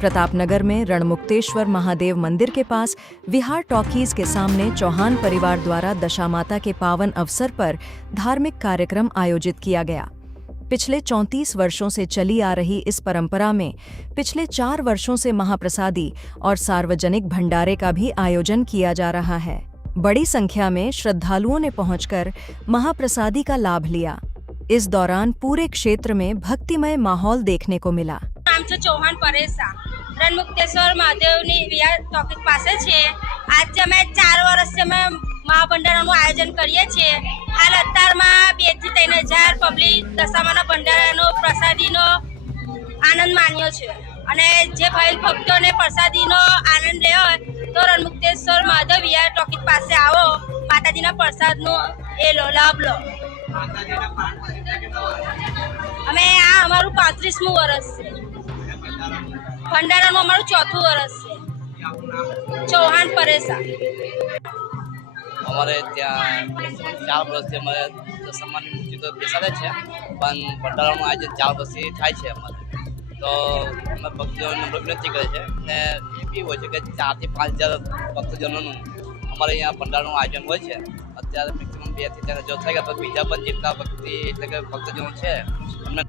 प्रतापनगर में रणमुक्तेश्वर महादेव मंदिर के पास विहार टॉकीज के सामने चौहान परिवार द्वारा दशामाता के पावन अवसर पर धार्मिक कार्यक्रम आयोजित किया गया। पिछले 34 वर्षों से चली आ रही इस परंपरा में पिछले 4 वर्षों से महाप्रसादी और सार्वजनिक भंडारे का भी आयोजन किया जा रहा है। बड़ी संख्या में श्रद्धालुओं ने पहुंचकर महाप्रसादी का लाभ लिया। इस दौरान पूरे क्षेत्र में भक्तिमय माहौल देखने को मिला। आमचं चौहान परेसा रणमुक्तेश्वर महादेवनी વિહાર ટોકીજ પાસે છે। આજે અમે 4 વર્ષથી અમે મહાભંડારાનું આયોજન કરીએ છીએ। હાલ અત્યારમાં 2 થી 3000 પબ્લિક દશામાના ભંડારાનો પ્રસાદીનો આનંદ માણ્યો છે અને જે ભાઈ ભક્તોને પ્રસાદીનો આનંદ લેવો હોય તો रणमुक्तेश्वर महादेव વિહાર ટોકીજ પાસે આવો, માતાજીના પ્રસાદનો એ લો, લાભ લો। અમે આ અમારું 35મું વર્ષ છે। ભંડારાનું અમારું 4થું વર્ષ છે। ચૌહાણ પરેસા અમારે ત્યાં 4 વર્ષથી અમારે દશામાની મૂર્તિ તો બેસાડે છે, પણ ભંડારાનું આયોજન 4 વર્ષથી થાય છે અમારે। તો અમે ભક્તજનોને વિનંતી કરે છે અને એ બી હોય છે કે 4 થી 5000 ભક્તજનોનું અમારે અહીંયા ભંડારાનું આયોજન હોય છે। અત્યારે મેક્સિમમ 2 થી 3000 થાય ગયા, તો બીજા પણ જેટલા ભક્તિ એટલે કે ભક્તજનો છે એમને